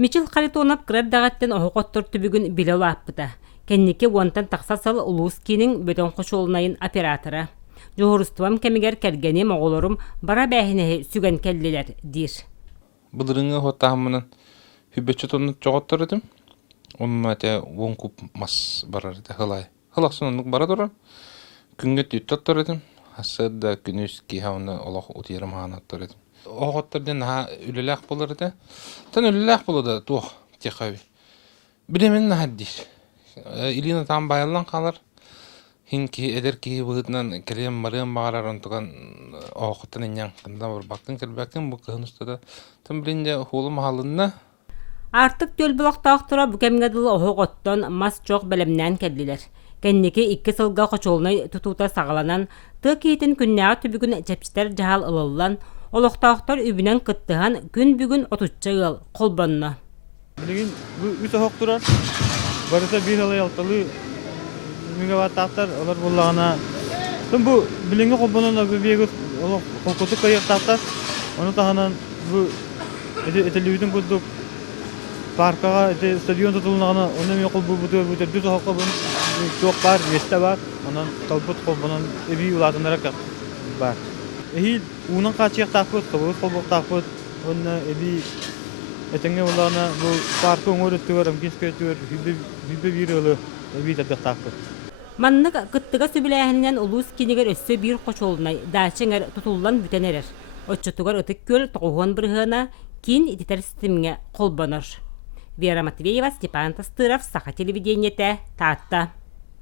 Мичил Харитонов кырардагаттан оһоқоттор түбүгүн биле лааппыта. Кеннике уантан тақсасал Улуускинин бөтөн қошолнайын оператора. Жохорустуам кемигер кергени моголорум бара бәһинеһи сүгэн келлилер дир. Бұлырыңы хоттағымынан хүббетші тонны жоғаттыр едім. Оның әте он куб мас барар еді хылай. Хылақсынындық бара тұрар. Күнге түйттаттыр едім. Асырда күнүс кейхауына олақ ұтиырым ханаттыр едім. Оғаттырден үліләқ болыр еді. Тан үліләқ болыды туқ текави. Білемен нәддейс. Илина там байылан қалар. Хинки эдер ки бұғытынан келем барым бағарар онтыған оғаттын енен қында бар бақтың келбәктің бұл қығыныстыда. Тан білінде қолым халынна. Артык төл бұлақтақтыра бүкемгеділі оғоттон мас жоқ бәлемнен келділер. Кеннеке 2 сылға қочолынай тұтута сағаланан, тұқ кейтін күннәға түбігін чәпчтер жағал ылылан, олықтақтар үбінен қыттыған күн бүгін отучча ыл қолбанна. Білген үт оғық тұрар, барыса бір алай алталы мегаваттақтар олар болағына. Бұл білінгі қолбанына бейгі қолқоты қайықтақтар, оны тағынан бұл әтелеудің күлдік паркаға, стадион тұтылынағына, оны мен қол бұтыр дүт оғыққа бұн жоқ бар, есті бар, онан талбыт қолбанын әбей ұлатындар бар. Эхил унан қачық тақпыт, қабығыз қолбық тақпыт, оны әбей әтіңе олағына бұл паркы оңыр өттігер, әмкенскі өттігер, хүбі бір ұлы әбей тәдіқ тақпыт. Маннык кыттыга сүбіләһінен Улуускинигер өссө бір қочолынай, дачыңар тұтулан бүтенерер. Отчытугар ытык көл тоғуын бірғына кейін ититер системге қолбаныр. Вера Матвеева, Степан Тастыров, Саха телевидениете, Татта.